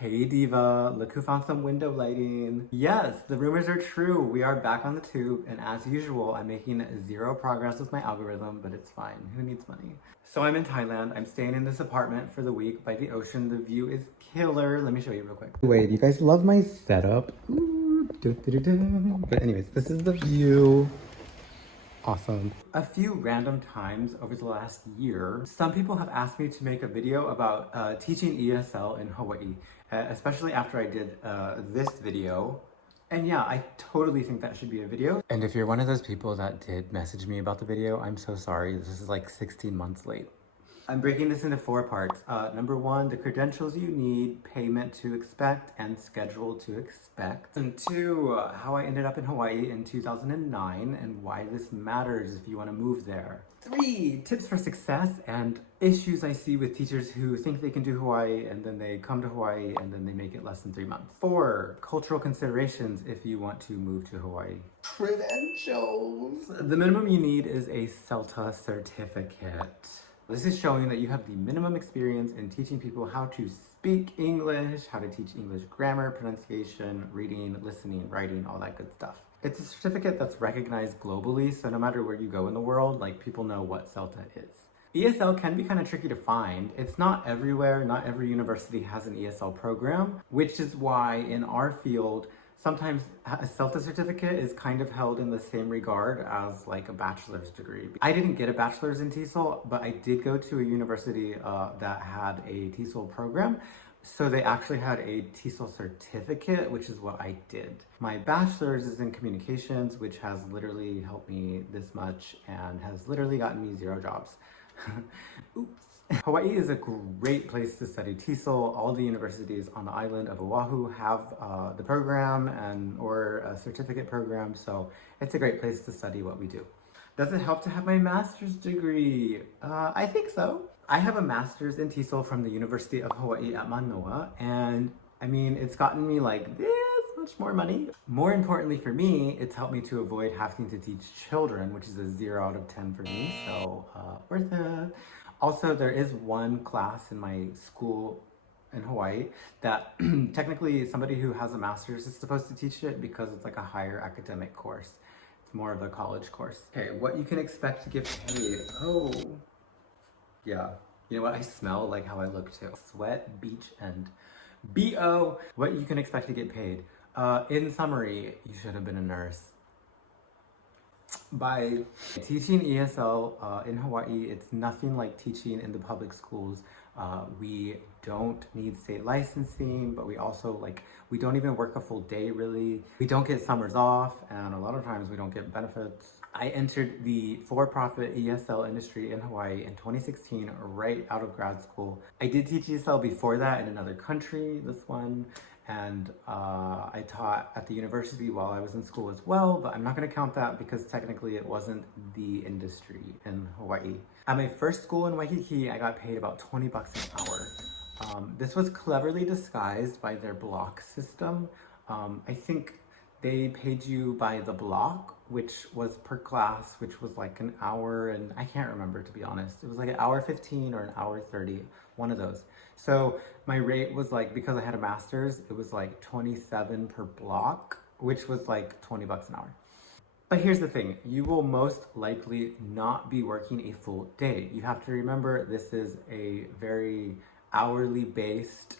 Hey Diva, look who found some window lighting. Yes, the rumors are true. We are back on the tube, and as usual, I'm making zero progress with my algorithm, but it's fine. Who needs money? So I'm in Thailand. I'm staying in this apartment for the week by the ocean. The view is killer. Let me show you real quick. Wait, you guys love my setup? Ooh, But anyways, this is the view. Awesome. A few random times over the last year, some people have asked me to make a video about teaching ESL in Hawaii, especially after I did this video. And yeah, I totally think that should be a video. And if you're one of those people that did message me about the video, I'm so sorry. This is like 16 months late. I'm breaking this into 4 parts. Number 1, the credentials you need, payment to expect, and schedule to expect. And 2, how I ended up in Hawaii in 2009 and why this matters if you want to move there. 3, tips for success and issues I see with teachers who think they can do Hawaii and then they come to Hawaii and then they make it less than 3 months. 4, cultural considerations if you want to move to Hawaii. Credentials. The minimum you need is a CELTA certificate. This is showing that you have the minimum experience in teaching people how to speak English, how to teach English grammar, pronunciation, reading, listening, writing, all that good stuff. It's a certificate that's recognized globally, so no matter where you go in the world, like people know what CELTA is. ESL can be kind of tricky to find. It's not everywhere, not every university has an ESL program, which is why in our field, sometimes a CELTA certificate is kind of held in the same regard as like a bachelor's degree. I didn't get a bachelor's in TESOL, but I did go to a university that had a TESOL program. So they actually had a TESOL certificate, which is what I did. My bachelor's is in communications, which has literally helped me this much and has literally gotten me 0 jobs. Oops. Hawaii is a great place to study TESOL. All the universities on the island of Oahu have the program or a certificate program, so it's a great place to study what we do. Does it help to have my master's degree? I think so. I have a master's in TESOL from the University of Hawaii at Manoa, and I mean, it's gotten me like this much more money. More importantly for me, it's helped me to avoid having to teach children, which is a 0 out of 10 for me, so worth it. Also, there is one class in my school in Hawaii that technically somebody who has a master's is supposed to teach it because it's like a higher academic course. It's more of a college course. Okay, what you can expect to get paid. Oh, yeah. You know what? I smell like how I look too. Sweat, beach, and B.O. What you can expect to get paid. In summary, you should have been a nurse. By teaching ESL in Hawaii, it's nothing like teaching in the public schools. We don't need state licensing, but we also we don't even work a full day really. We don't get summers off, and a lot of times we don't get benefits. I entered the for-profit ESL industry in Hawaii in 2016, right out of grad school. I did teach ESL before that in another country, this one. And I taught at the university while I was in school as well, but I'm not going to count that because technically it wasn't the industry in Hawaii. At my first school in Waikiki, I got paid about 20 bucks an hour. This was cleverly disguised by their block system. I think they paid you by the block, which was per class, which was like an hour, and I can't remember to be honest. It was like an hour 15 or an hour 30, one of those. So my rate was because I had a master's, it was like 27 per block, which was like 20 bucks an hour. But here's the thing, you will most likely not be working a full day. You have to remember this is a very hourly based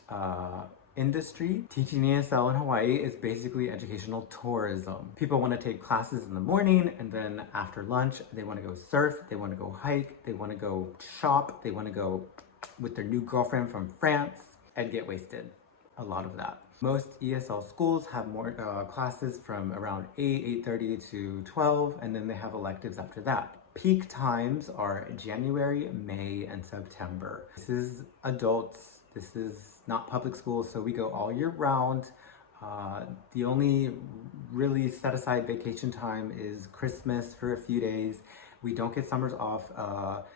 industry. Teaching ESL in Hawaii is basically educational tourism. People want to take classes in the morning, and then after lunch, they want to go surf, they want to go hike, they want to go shop, they want to go with their new girlfriend from France and get wasted. A lot of that. Most ESL schools have more classes from around 8:30 to 12, and then they have electives after that. Peak times are January, May, and September. This is adults. This is not public school, so we go all year round. The only really set aside vacation time is Christmas for a few days. We don't get summers off.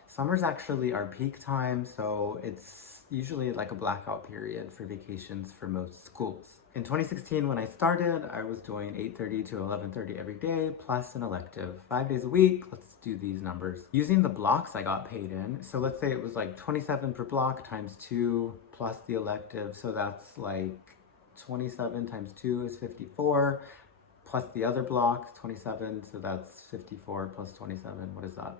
Summers actually are peak time, so it's usually like a blackout period for vacations for most schools. In 2016, when I started, I was doing 8:30 to 11:30 every day, plus an elective, 5 days a week. Let's do these numbers. Using the blocks I got paid in, so let's say it was like 27 per block times 2 plus the elective, so that's like 27 times 2 is 54, plus the other block, 27, so that's 54 plus 27, what is that?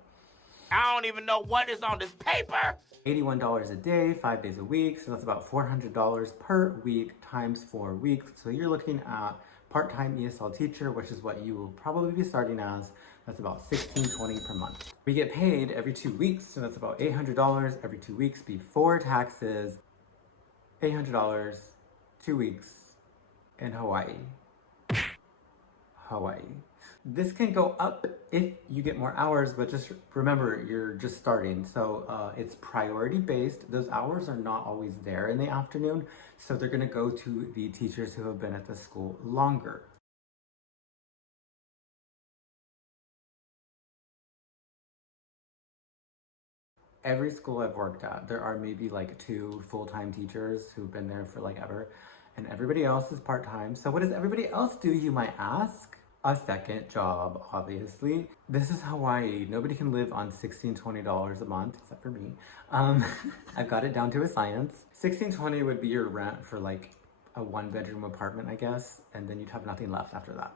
I don't even know what is on this paper. $81 a day, 5 days a week, so that's about $400 per week times 4 weeks. So you're looking at part-time ESL teacher, which is what you will probably be starting as. That's about $16.20 per month. We get paid every 2 weeks, so that's about $800 every 2 weeks before taxes. $800, 2 weeks in Hawaii. Hawaii. This can go up if you get more hours, but just remember you're just starting. So it's priority based. Those hours are not always there in the afternoon. So they're gonna go to the teachers who have been at the school longer. Every school I've worked at, there are maybe like 2 full-time teachers who've been there for like ever, and everybody else is part-time. So what does everybody else do, you might ask? A second job, obviously. This is Hawaii. Nobody can live on $16-20 a month, except for me. I've got it down to a science. $16.20 would be your rent for like a 1-bedroom apartment, I guess, and then you'd have nothing left after that.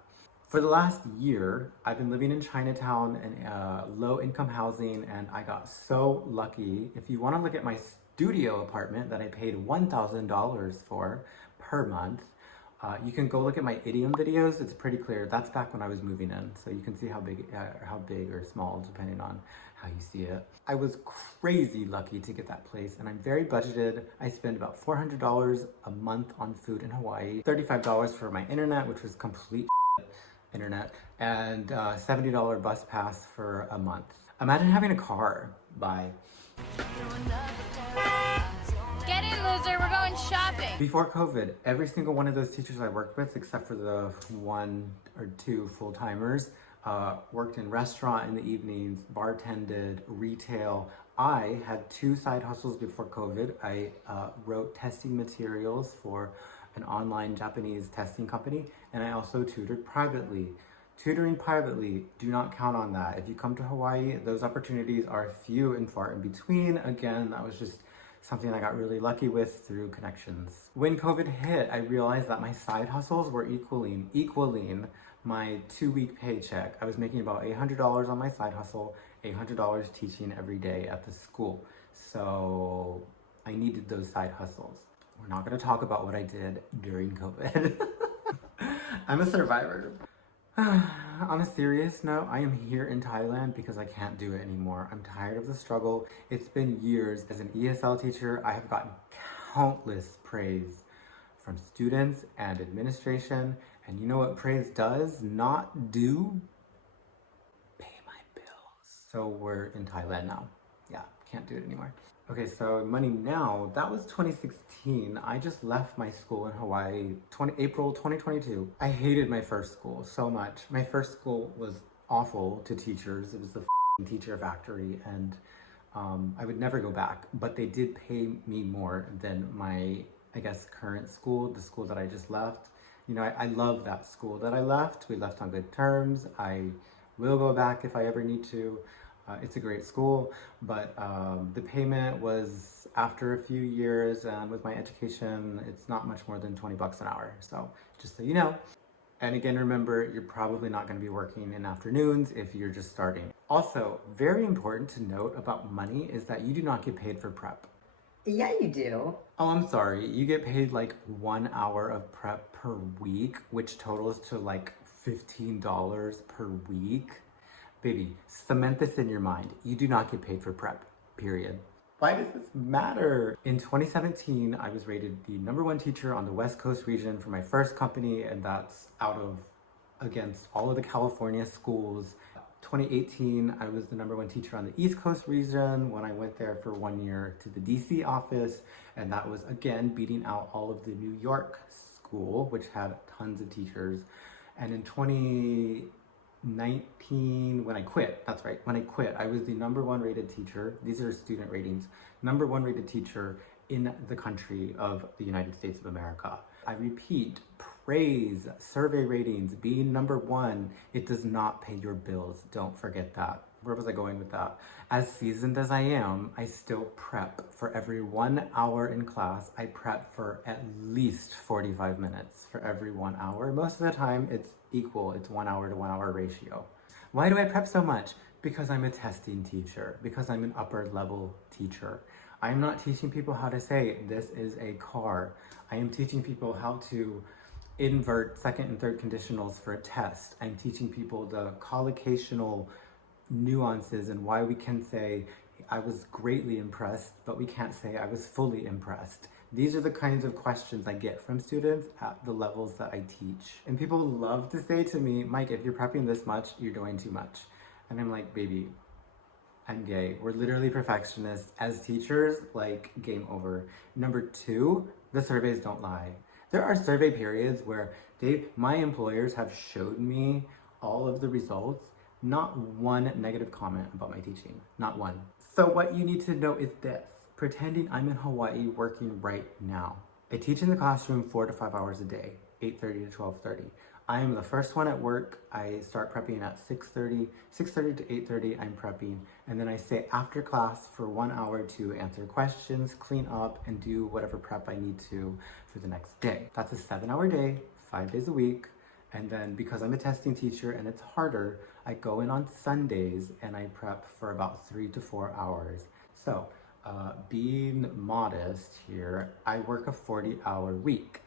For the last year, I've been living in Chinatown and low-income housing, and I got so lucky. If you want to look at my studio apartment that I paid $1,000 for per month, you can go look at my idiom videos. It's pretty clear. That's back when I was moving in, so you can see how big or small, depending on how you see it. I was crazy lucky to get that place, and I'm very budgeted. I spend about $400 a month on food in Hawaii, $35 for my internet, which was complete internet, and $70 bus pass for a month. Imagine having a car. Bye. Get in, loser, we're going shopping. Before COVID, every single one of those teachers I worked with, except for the 1 or 2 full-timers, worked in restaurant in the evenings, bartended, retail. I had 2 side hustles before COVID. I wrote testing materials for an online Japanese testing company, and I also tutored privately. Tutoring privately, do not count on that. If you come to Hawaii, those opportunities are few and far in between. Again, that was just something I got really lucky with through connections. When COVID hit, I realized that my side hustles were equaling my 2-week paycheck. I was making about $800 on my side hustle, $800 teaching every day at the school. So I needed those side hustles. We're not gonna talk about what I did during COVID. I'm a survivor. On a serious note, I am here in Thailand because I can't do it anymore. I'm tired of the struggle. It's been years. As an ESL teacher, I have gotten countless praise from students and administration. And you know what praise does not do? Pay my bills. So we're in Thailand now. Yeah, can't do it anymore. Okay, so money now, that was 2016. I just left my school in Hawaii, April 2022. I hated my first school so much. My first school was awful to teachers. It was the teacher factory, and I would never go back, but they did pay me more than my, I guess, current school, the school that I just left. You know, I love that school that I left. We left on good terms. I will go back if I ever need to. It's a great school, but the payment was after a few years, and with my education, it's not much more than 20 bucks an hour. So just so you know. And again, remember, you're probably not going to be working in afternoons if you're just starting. Also, very important to note about money is that you do not get paid for prep. Yeah, you do. Oh, I'm sorry. You get paid like 1 hour of prep per week, which totals to like $15 per week. Baby, cement this in your mind. You do not get paid for prep, period. Why does this matter? In 2017, I was rated the #1 teacher on the West Coast region for my first company, and that's against all of the California schools. 2018, I was the #1 teacher on the East Coast region when I went there for 1 year to the DC office, and that was again beating out all of the New York school, which had tons of teachers. And in 2019, when I quit, that's right, when I quit, I was the #1 rated teacher. These are student ratings. #1 rated teacher in the country of the United States of America. I repeat, praise, survey ratings, being number one, it does not pay your bills. Don't forget that. Where was I going with that? As seasoned as I am, I still prep. For every 1 hour in class, I prep for at least 45 minutes for every 1 hour. Most of the time, it's equal. It's 1 hour to 1 hour ratio. Why do I prep so much? Because I'm a testing teacher, because I'm an upper level teacher. I am not teaching people how to say, this is a car. I am teaching people how to invert second and third conditionals for a test. I'm teaching people the collocational nuances and why we can say, I was greatly impressed, but we can't say I was fully impressed. These are the kinds of questions I get from students at the levels that I teach. And people love to say to me, Mike, if you're prepping this much, you're doing too much. And I'm like, baby, I'm gay. We're literally perfectionists. As teachers, like, game over. Number two, the surveys don't lie. There are survey periods where my employers have showed me all of the results, not one negative comment about my teaching, not one. So what you need to know is this. Pretending I'm in Hawaii working right now. I teach in the classroom 4 to 5 hours a day, 8:30 to 12:30. I am the first one at work. I start prepping at 6:30 to 8:30, I'm prepping. And then I stay after class for 1 hour to answer questions, clean up, and do whatever prep I need to for the next day. That's a 7-hour day, 5 days a week. And then because I'm a testing teacher and it's harder, I go in on Sundays and I prep for about 3 to 4 hours. So being modest here, I work a 40-hour week.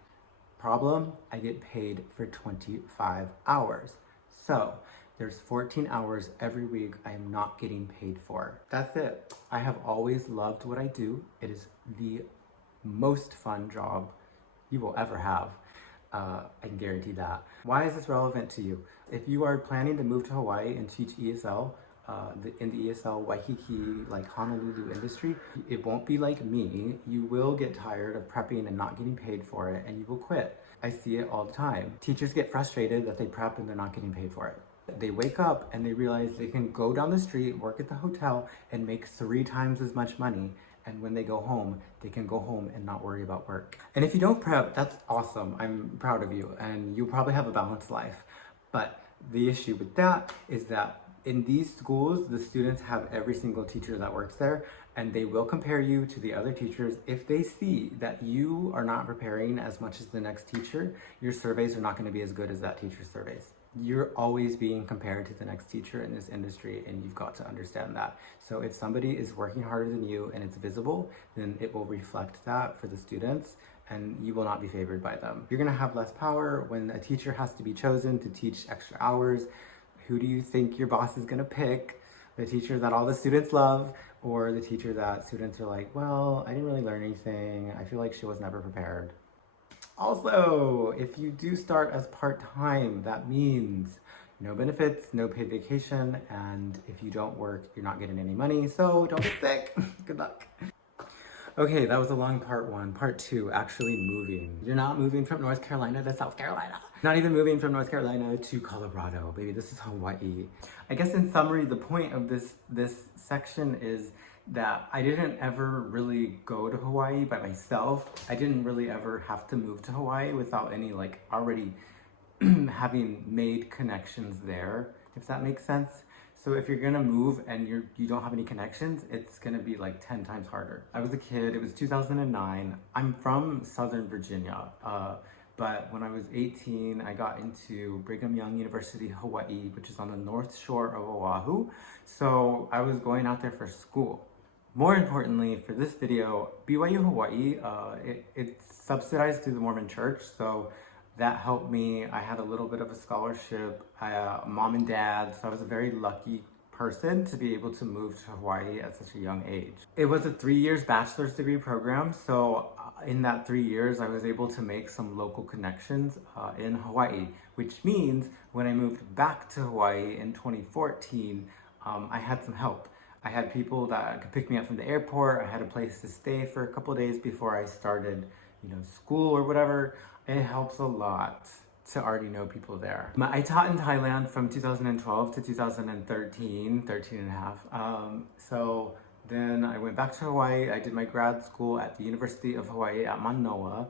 Problem, I get paid for 25 hours. So there's 14 hours every week I am not getting paid for. That's it. I have always loved what I do. It is the most fun job you will ever have. I can guarantee that. Why is this relevant to you? If you are planning to move to Hawaii and teach ESL, in the ESL Waiheke, like Honolulu industry, it won't be like me. You will get tired of prepping and not getting paid for it, and you will quit. I see it all the time. Teachers get frustrated that they prep and they're not getting paid for it. They wake up and they realize they can go down the street, work at the hotel, and make 3 times as much money. And when they go home, they can go home and not worry about work. And if you don't prep, that's awesome. I'm proud of you, and you'll probably have a balanced life. But the issue with that is that in these schools, the students have every single teacher that works there, and they will compare you to the other teachers. If they see that you are not preparing as much as the next teacher, your surveys are not going to be as good as that teacher's surveys. You're always being compared to the next teacher in this industry, and you've got to understand that. So if somebody is working harder than you and it's visible, then it will reflect that for the students, and you will not be favored by them. You're going to have less power when a teacher has to be chosen to teach extra hours. Who do you think your boss is going to pick? The teacher that all the students love, or the teacher that students are like, well, I didn't really learn anything. I feel like she was never prepared. Also, if you do start as part-time, that means no benefits, no paid vacation, and if you don't work, you're not getting any money, so don't get sick. Good luck. Okay, that was a long part 1. Part 2, actually moving. You're not moving from North Carolina to South Carolina. Not even moving from North Carolina to Colorado. Baby, this is Hawaii. I guess in summary, the point of this section is that I didn't ever really go to Hawaii by myself. I didn't really ever have to move to Hawaii without any like already having made connections there, if that makes sense. So if you're gonna move and you don't have any connections, it's gonna be like 10 times harder. I was a kid, it was 2009. I'm from Southern Virginia, but when I was 18, I got into Brigham Young University, Hawaii, which is on the north shore of Oahu. So I was going out there for school. More importantly, for this video, BYU Hawaii, it's subsidized through the Mormon Church, so that helped me. I had a little bit of a scholarship, mom and dad, so I was a very lucky person to be able to move to Hawaii at such a young age. It was a 3 years bachelor's degree program, so in that 3 years, I was able to make some local connections in Hawaii, which means when I moved back to Hawaii in 2014, I had some help. I had people that could pick me up from the airport. I had a place to stay for a couple days before I started, school or whatever. It helps a lot to already know people there. I taught in Thailand from 2012 to 2013, 13 and a half. So then I went back to Hawaii. I did my grad school at the University of Hawaii at Manoa.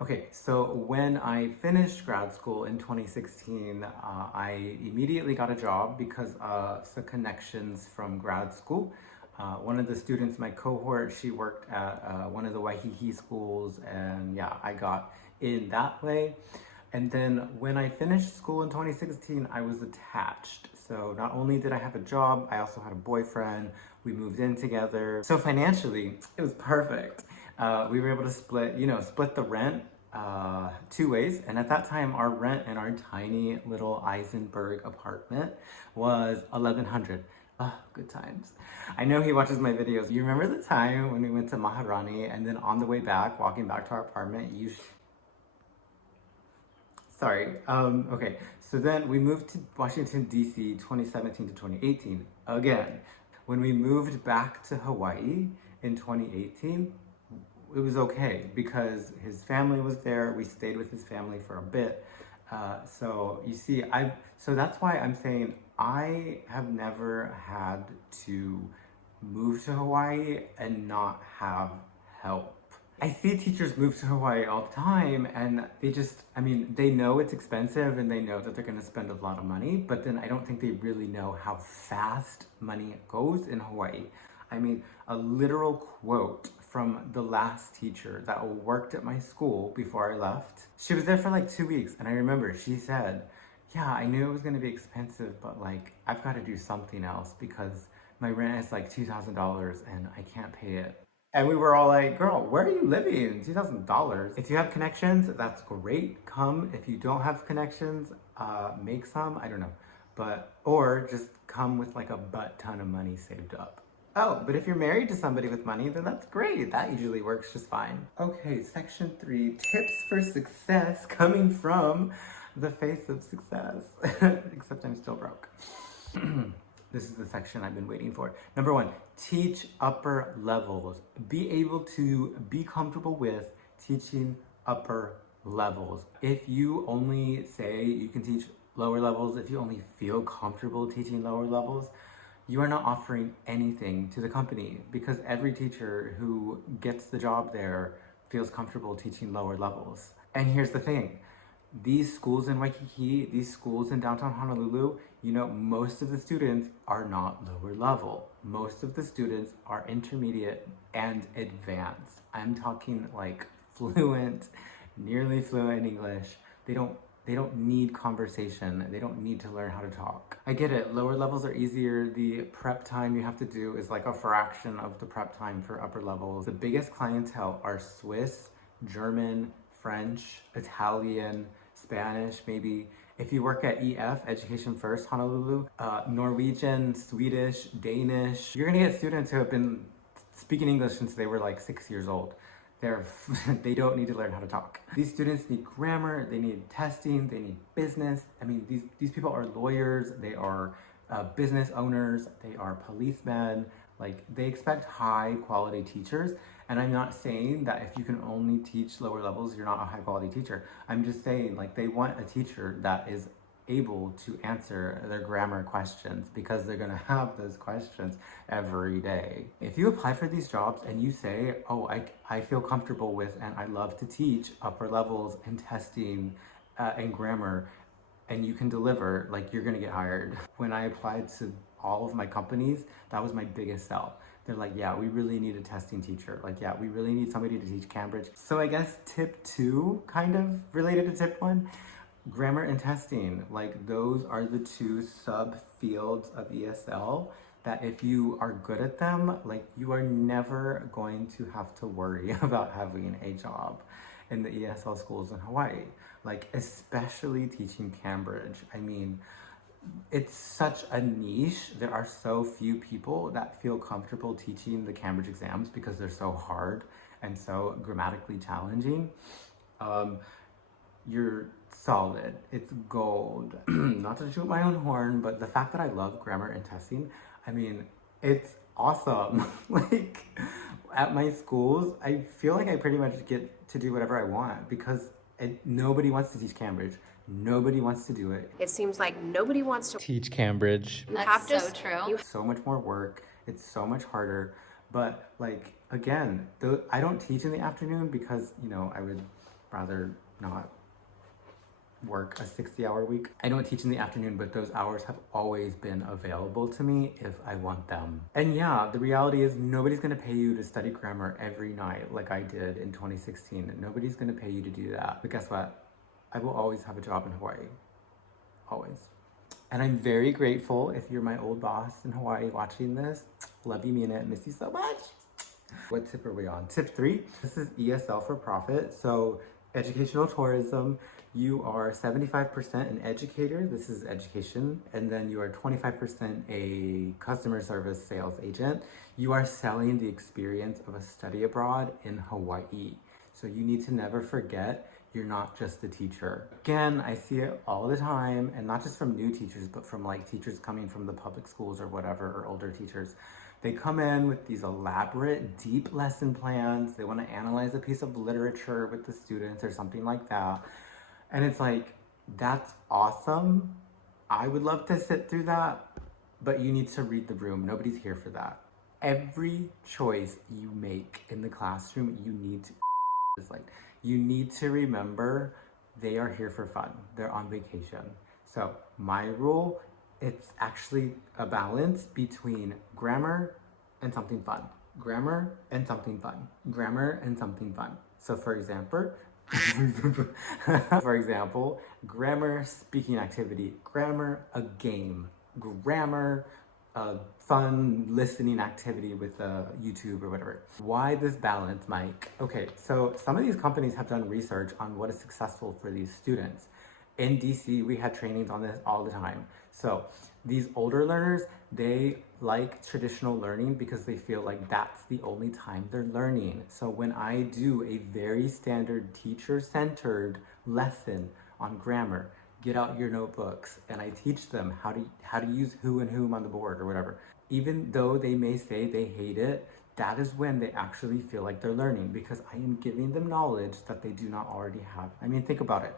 Okay, so when I finished grad school in 2016, I immediately got a job because of the connections from grad school. One of the students, my cohort, she worked at one of the Waiheke schools, and yeah, I got in that way. And then when I finished school in 2016, I was attached. So not only did I have a job, I also had a boyfriend. We moved in together. So financially, it was perfect. We were able to split the rent 2 ways. And at that time, our rent in our tiny little Eisenberg apartment was $1,100. Oh, good times. I know he watches my videos. You remember the time when we went to Maharani and then on the way back, walking back to our apartment, Sorry. Okay. So then we moved to Washington, D.C. 2017 to 2018. Again, when we moved back to Hawaii in 2018, it was okay because his family was there. We stayed with his family for a bit. So you see, so that's why I'm saying I have never had to move to Hawaii and not have help. I see teachers move to Hawaii all the time and they know it's expensive and they know that they're gonna spend a lot of money, but then I don't think they really know how fast money goes in Hawaii. I mean, a literal quote from the last teacher that worked at my school before I left. She was there for like 2 weeks and I remember she said, yeah, I knew it was gonna be expensive, but like, I've gotta do something else because my rent is like $2,000 and I can't pay it. And we were all like, girl, where are you living? $2,000. If you have connections, that's great. Come. If you don't have connections, make some. I don't know. Or just come with like a butt ton of money saved up. Oh, but if you're married to somebody with money, then that's great. That usually works just fine. Okay, section 3, tips for success coming from the face of success. Except I'm still broke. This is the section I've been waiting for. Number 1, teach upper levels. Be able to be comfortable with teaching upper levels. If you only say you can teach lower levels, if you only feel comfortable teaching lower levels, you are not offering anything to the company because every teacher who gets the job there feels comfortable teaching lower levels. And here's the thing. These schools in Waikiki, these schools in downtown Honolulu, most of the students are not lower level. Most of the students are intermediate and advanced. I'm talking like fluent, nearly fluent English. They don't need conversation. They don't need to learn how to talk. I get it, lower levels are easier. The prep time you have to do is like a fraction of the prep time for upper levels. The biggest clientele are Swiss, German, French, Italian, Spanish, maybe. If you work at EF, Education First Honolulu, Norwegian, Swedish, Danish, you're gonna get students who have been speaking English since they were like 6 years old. They don't need to learn how to talk. These students need grammar, they need testing, they need business. I mean, these people are lawyers, they are business owners, they are policemen. Like, they expect high quality teachers. And I'm not saying that if you can only teach lower levels, you're not a high quality teacher. I'm just saying, like, they want a teacher that is able to answer their grammar questions because they're gonna have those questions every day. If you apply for these jobs and you say, oh, I feel comfortable with and I love to teach upper levels and testing and grammar, and you can deliver, like, you're gonna get hired. When I applied to all of my companies, that was my biggest sell. They're like, yeah, we really need a testing teacher. Like, yeah, we really need somebody to teach Cambridge. So I guess tip 2, kind of related to tip 1, grammar and testing. Like, those are the 2 sub-fields of ESL that if you are good at them, like, you are never going to have to worry about having a job in the ESL schools in Hawaii. Like, especially teaching Cambridge. I mean, it's such a niche. There are so few people that feel comfortable teaching the Cambridge exams because they're so hard and so grammatically challenging. You're solid. It's gold. Not to shoot my own horn, but the fact that I love grammar and testing, I mean, it's awesome. Like, at my schools, I feel like I pretty much get to do whatever I want because nobody wants to teach Cambridge. Nobody wants to do it. It seems like nobody wants to teach Cambridge. You have That's to, so true. You So much more work. It's so much harder. But like, again, I don't teach in the afternoon because, you know, I would rather not work a 60-hour week. I don't teach in the afternoon, but those hours have always been available to me if I want them. And yeah, the reality is nobody's gonna pay you to study grammar every night like I did in 2016. Nobody's gonna pay you to do that. But guess what? I will always have a job in Hawaii. Always. And I'm very grateful if you're my old boss in Hawaii watching this. Love you, mean it, miss you so much. What tip are we on? Tip 3. This is ESL for profit. So educational tourism, you are 75% an educator. This is education. And then you are 25% a customer service sales agent. You are selling the experience of a study abroad in Hawaii. So you need to never forget you're not just the teacher. Again, I see it all the time, and not just from new teachers, but from like teachers coming from the public schools or whatever, or older teachers. They come in with these elaborate, deep lesson plans. They want to analyze a piece of literature with the students or something like that. And it's like, that's awesome. I would love to sit through that, but you need to read the room. Nobody's here for that. Every choice you make in the classroom, you need to you need to remember they are here for fun. They're on vacation. So my rule, it's actually a balance between grammar and something fun. Grammar and something fun. Grammar and something fun. So for example, grammar, speaking activity, grammar, a game, grammar, a fun listening activity with YouTube or whatever. Why this balance, Mike? Okay, so some of these companies have done research on what is successful for these students. In DC, we had trainings on this all the time. So these older learners, they like traditional learning because they feel like that's the only time they're learning. So when I do a very standard teacher-centered lesson on grammar, get out your notebooks, and I teach them how to use who and whom on the board or whatever. Even though they may say they hate it, that is when they actually feel like they're learning, because I am giving them knowledge that they do not already have. I mean, think about it.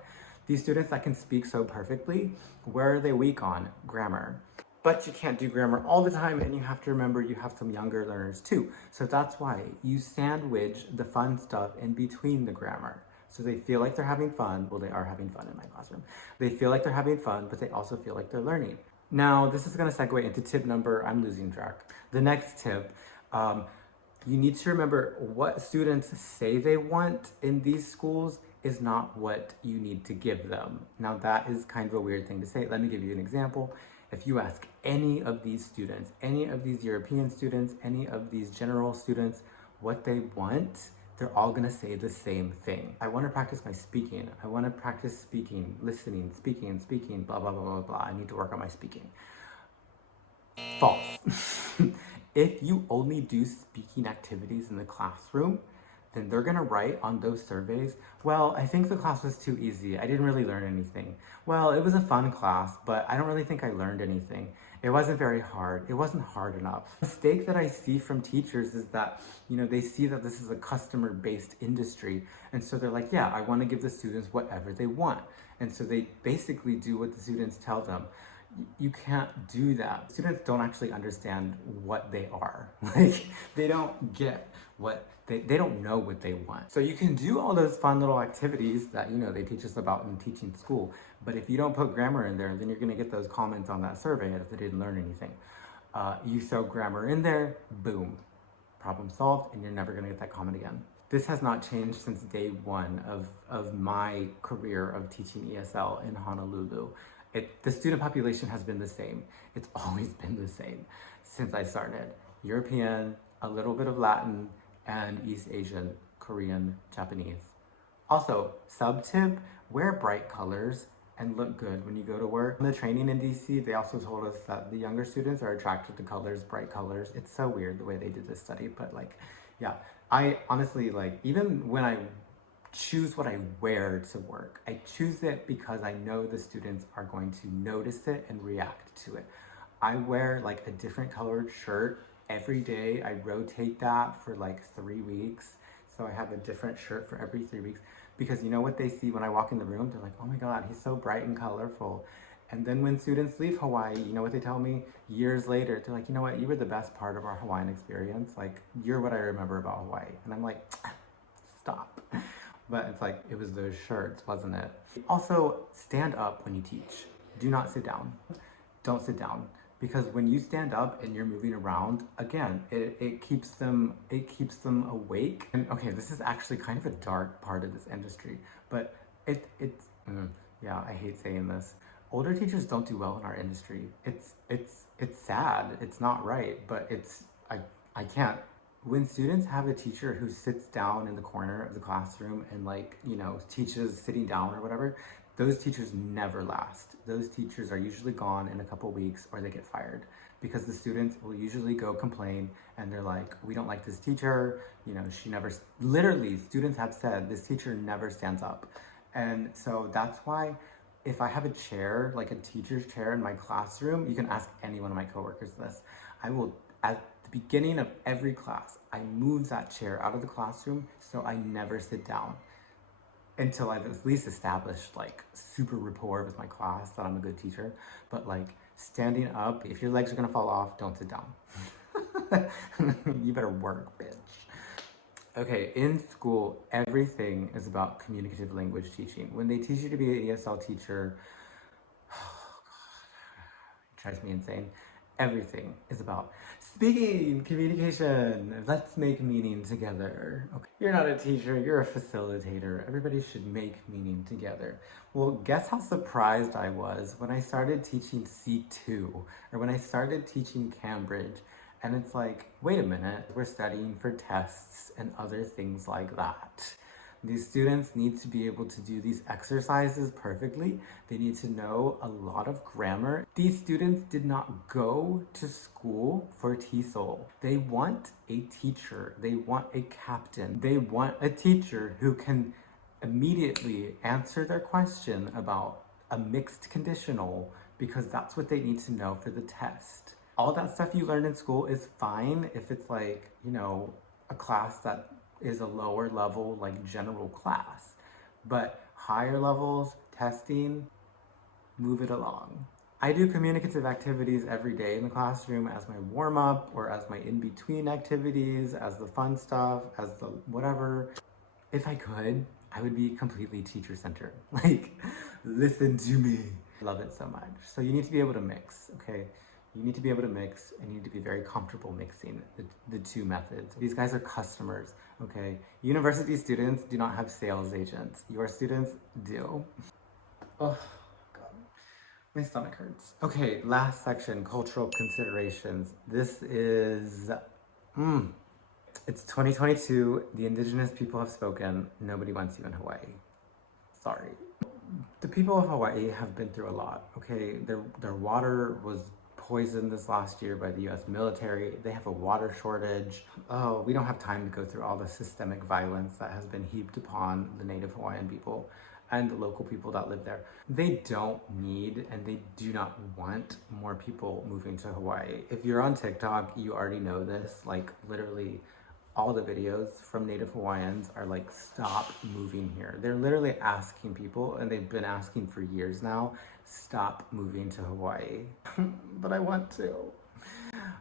These students that can speak so perfectly, where are they weak on? Grammar. But you can't do grammar all the time, and you have to remember you have some younger learners too. So that's why you sandwich the fun stuff in between the grammar. So they feel like they're having fun. Well, they are having fun in my classroom. They feel like they're having fun, but they also feel like they're learning. Now, this is gonna segue into tip number, I'm losing track. The next tip, you need to remember what students say they want in these schools is not what you need to give them. Now, that is kind of a weird thing to say. Let me give you an example. If you ask any of these students, any of these European students, any of these general students, what they want, they're all gonna say the same thing. I wanna practice my speaking. I wanna practice speaking, listening, speaking, blah, blah, blah, blah, blah. I need to work on my speaking. False. If you only do speaking activities in the classroom, then they're gonna write on those surveys, well, I think the class was too easy. I didn't really learn anything. Well, it was a fun class, but I don't really think I learned anything. It wasn't very hard. It wasn't hard enough. The mistake that I see from teachers is that, you know, they see that this is a customer-based industry. And so they're like, yeah, I want to give the students whatever they want. And so they basically do what the students tell them. You can't do that. Students don't actually understand what they are. Like, they don't get what they don't know what they want. So you can do all those fun little activities that, you know, they teach us about in teaching school, but if you don't put grammar in there, then you're gonna get those comments on that survey that they didn't learn anything. You throw grammar in there, boom, problem solved, and you're never gonna get that comment again. This has not changed since day one of my career of teaching ESL in Honolulu. The student population has been the same. It's always been the same since I started. European, a little bit of Latin, and East Asian, Korean, Japanese. Also, sub-tip, wear bright colors and look good when you go to work. In the training in DC, they also told us that the younger students are attracted to colors, bright colors. It's so weird the way they did this study, but like, yeah. I honestly, like, even when I choose what I wear to work, I choose it because I know the students are going to notice it and react to it. I wear like a different colored shirt every day. I rotate that for like 3 weeks. So I have a different shirt for every 3 weeks, because you know what they see when I walk in the room? They're like, oh my God, he's so bright and colorful. And then when students leave Hawaii, you know what they tell me? Years later, they're like, you know what, you were the best part of our Hawaiian experience. Like, you're what I remember about Hawaii. And I'm like, stop. But it's like, it was those shirts, wasn't it? Also, stand up when you teach. Do not sit down. Don't sit down. Because when you stand up and you're moving around, again, it keeps them awake. And okay, this is actually kind of a dark part of this industry, but yeah, I hate saying this. Older teachers don't do well in our industry. It's sad. It's not right, but I can't. When students have a teacher who sits down in the corner of the classroom and, like, you know, teaches sitting down or whatever, those teachers never last. Those teachers are usually gone in a couple weeks or they get fired because the students will usually go complain and they're like, we don't like this teacher. You know, she never, literally students have said this teacher never stands up. And so that's why if I have a chair, like a teacher's chair in my classroom, you can ask any one of my coworkers this. I will, at the beginning of every class, I move that chair out of the classroom so I never sit down until I've at least established like super rapport with my class that I'm a good teacher. But like standing up, if your legs are gonna fall off, don't sit down. You better work, bitch. Okay, in school, everything is about communicative language teaching. When they teach you to be an ESL teacher, oh God, it drives me insane. Everything is about speaking, communication. Let's make meaning together. Okay. You're not a teacher, you're a facilitator. Everybody should make meaning together. Well, guess how surprised I was when I started teaching C2 or when I started teaching Cambridge. And it's like, wait a minute, we're studying for tests and other things like that. These students need to be able to do these exercises perfectly. They need to know a lot of grammar. These students did not go to school for TESOL. They want a teacher. They want a captain. They want a teacher who can immediately answer their question about a mixed conditional because that's what they need to know for the test. All that stuff you learn in school is fine if it's like, you know, a class that is a lower level, like general class. But higher levels, testing, move it along. I do communicative activities every day in the classroom as my warm-up or as my in-between activities, as the fun stuff, as the whatever. If I could, I would be completely teacher-centered. Like, listen to me. I love it so much. So you need to be able to mix, okay? You need to be able to mix and you need to be very comfortable mixing the two methods. These guys are customers, okay? University students do not have sales agents. Your students do. Oh, God. My stomach hurts. Okay, last section, cultural considerations. This is, it's 2022. The indigenous people have spoken. Nobody wants you in Hawaii. Sorry. The people of Hawaii have been through a lot, okay? Their water was poisoned this last year by the US military. They have a water shortage. Oh, we don't have time to go through all the systemic violence that has been heaped upon the Native Hawaiian people and the local people that live there. They don't need and they do not want more people moving to Hawaii. If you're on TikTok, you already know this. Like, literally all the videos from Native Hawaiians are like, stop moving here. They're literally asking people, and they've been asking for years now, stop moving to Hawaii. But I want to.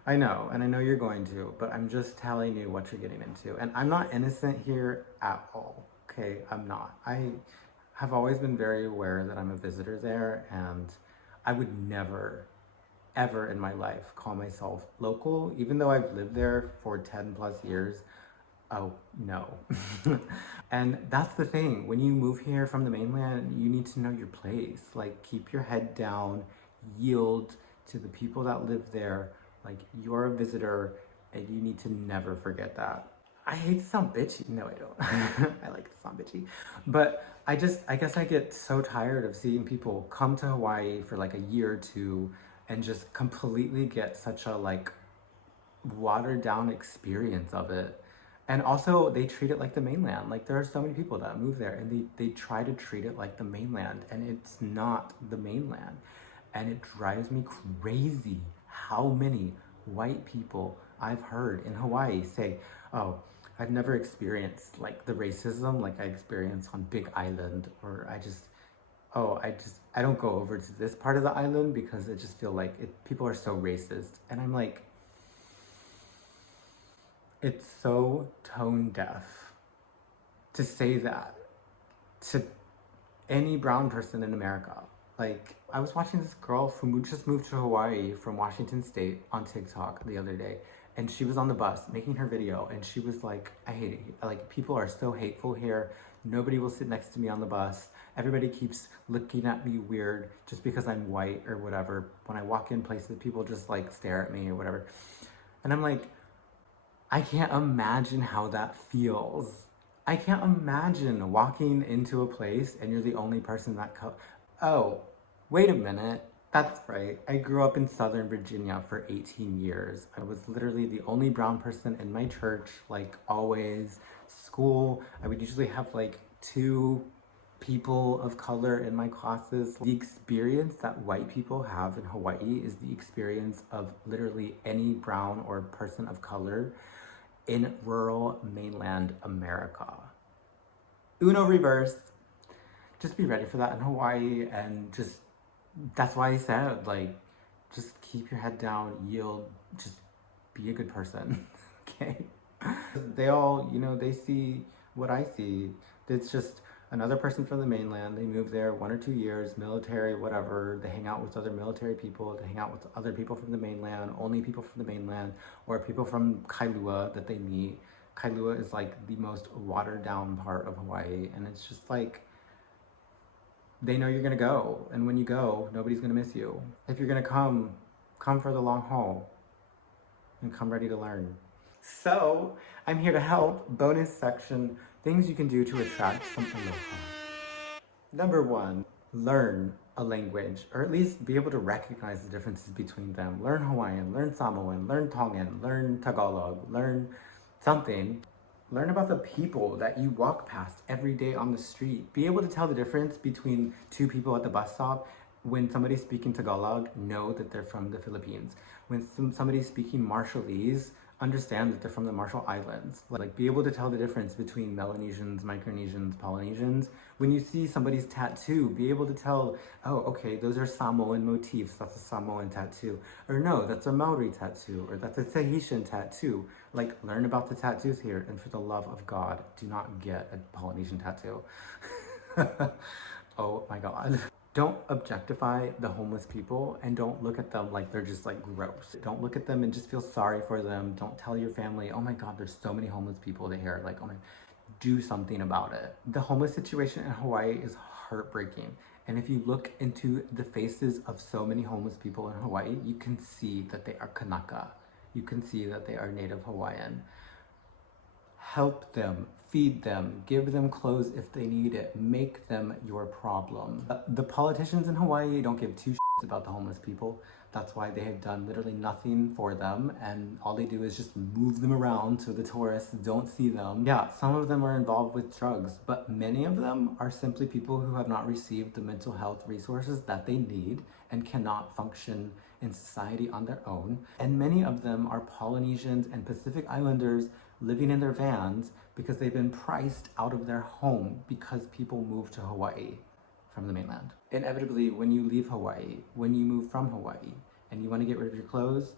I know, and I know you're going to, but I'm just telling you what you're getting into. And I'm not innocent here at all, okay? I'm not. I have always been very aware that I'm a visitor there, and I would never, ever in my life call myself local, even though I've lived there for 10 plus years. Oh, no. And that's the thing. When you move here from the mainland, you need to know your place. Like, keep your head down, yield to the people that live there. Like, you're a visitor, and you need to never forget that. I hate to sound bitchy. No, I don't. I like to sound bitchy. But I guess I get so tired of seeing people come to Hawaii for like a year or two and just completely get such a like watered down experience of it. And also they treat it like the mainland. Like, there are so many people that move there and they try to treat it like the mainland, and it's not the mainland. And it drives me crazy how many white people I've heard in Hawaii say, oh, I've never experienced like the racism like I experienced on Big Island, or oh, I don't go over to this part of the island because I just feel like people are so racist. And I'm like, it's so tone deaf to say that to any brown person in America. Like, I was watching this girl who just moved to Hawaii from Washington State on TikTok the other day, and she was on the bus making her video, and she was like, I hate it. Like, people are so hateful here. Nobody will sit next to me on the bus. Everybody keeps looking at me weird just because I'm white or whatever. When I walk in places, people just like stare at me or whatever. And I'm like, I can't imagine how that feels. I can't imagine walking into a place and you're the only person that oh, wait a minute. That's right. I grew up in Southern Virginia for 18 years. I was literally the only brown person in my church, like always. School, I would usually have like 2 people of color in my classes. The experience that white people have in Hawaii is the experience of literally any brown or person of color in rural mainland America. Uno reverse. Just be ready for that in Hawaii, and just, that's why I said, like, just keep your head down, yield, just be a good person, okay? They all, they see what I see. It's just another person from the mainland. They move there 1 or 2 years, military, whatever. They hang out with other military people. They hang out with other people from the mainland, only people from the mainland, or people from Kailua that they meet. Kailua is like the most watered down part of Hawaii, and it's just like, they know you're gonna go, and when you go, nobody's gonna miss you. If you're gonna come for the long haul, and come ready to learn. So, I'm here to help. Bonus section, things you can do to attract some aloha. Number 1, learn a language, or at least be able to recognize the differences between them. Learn Hawaiian, learn Samoan, learn Tongan, learn Tagalog, learn something. Learn about the people that you walk past every day on the street. Be able to tell the difference between 2 people at the bus stop. When somebody's speaking Tagalog, know that they're from the Philippines. When somebody's speaking Marshallese, understand that they're from the Marshall Islands. Like, be able to tell the difference between Melanesians, Micronesians, Polynesians. When you see somebody's tattoo, be able to tell, oh, okay, those are Samoan motifs, that's a Samoan tattoo. Or no, that's a Maori tattoo, or that's a Tahitian tattoo. Like, learn about the tattoos here, and for the love of God, do not get a Polynesian tattoo. Oh my God. Don't objectify the homeless people, and don't look at them like they're just like gross. Don't look at them and just feel sorry for them. Don't tell your family, oh my God, there's so many homeless people here. Like, oh my, do something about it. The homeless situation in Hawaii is heartbreaking. And if you look into the faces of so many homeless people in Hawaii, you can see that they are Kanaka. You can see that they are Native Hawaiian. Help them, feed them, give them clothes if they need it, make them your problem. The politicians in Hawaii don't give 2 shits about the homeless people. That's why they have done literally nothing for them, and all they do is just move them around so the tourists don't see them. Yeah, some of them are involved with drugs, but many of them are simply people who have not received the mental health resources that they need and cannot function in society on their own. And many of them are Polynesians and Pacific Islanders living in their vans because they've been priced out of their home because people move to Hawaii from the mainland. Inevitably, when you leave Hawaii, when you move from Hawaii, and you want to get rid of your clothes,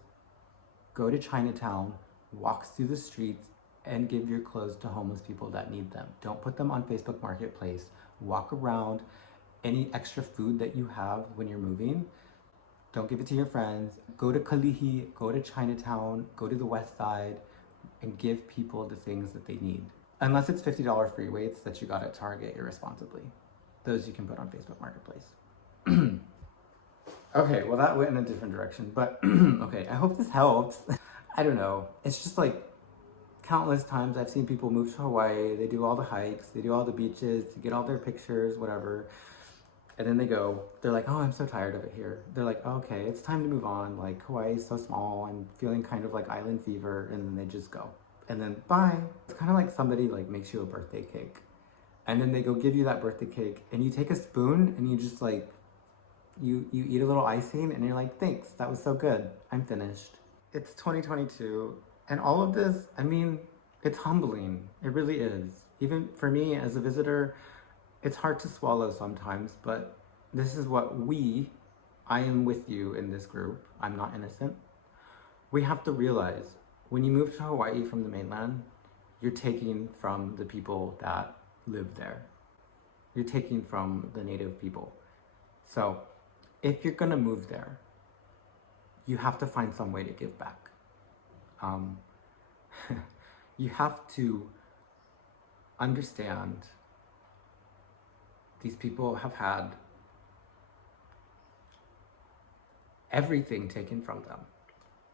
go to Chinatown, walk through the streets, and give your clothes to homeless people that need them. Don't put them on Facebook Marketplace. Walk around. Any extra food that you have when you're moving, don't give it to your friends. Go to Kalihi, go to Chinatown, go to the West Side, and give people the things that they need. Unless it's $50 free weights that you got at Target irresponsibly. Those you can put on Facebook Marketplace. Okay, well that went in a different direction, but okay, I hope this helps. I don't know, it's just like countless times I've seen people move to Hawaii, they do all the hikes, they do all the beaches, they get all their pictures, whatever, and then they go, they're like, oh, I'm so tired of it here. They're like, oh, okay, it's time to move on, like Hawaii's so small, I'm feeling kind of like island fever, and then they just go. And then bye. It's kind of like somebody like makes you a birthday cake. And then they go give you that birthday cake, and you take a spoon and you just like, you eat a little icing and you're like, thanks, that was so good, I'm finished. It's 2022, and all of this, I mean, it's humbling. It really is. Even for me as a visitor, it's hard to swallow sometimes, but this is what I am with you in this group. I'm not innocent. We have to realize when you move to Hawaii from the mainland, you're taking from the people that live there. You're taking from the native people. So if you're gonna move there, you have to find some way to give back. You have to understand these people have had everything taken from them,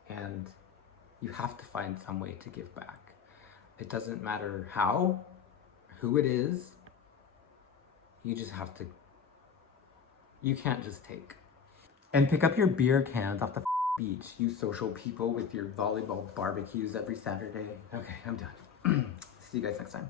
and you have to find some way to give back. It doesn't matter how, who it is, you just have to, you can't just take. And pick up your beer cans off the beach, you social people with your volleyball barbecues every Saturday. Okay, I'm done. See you guys next time.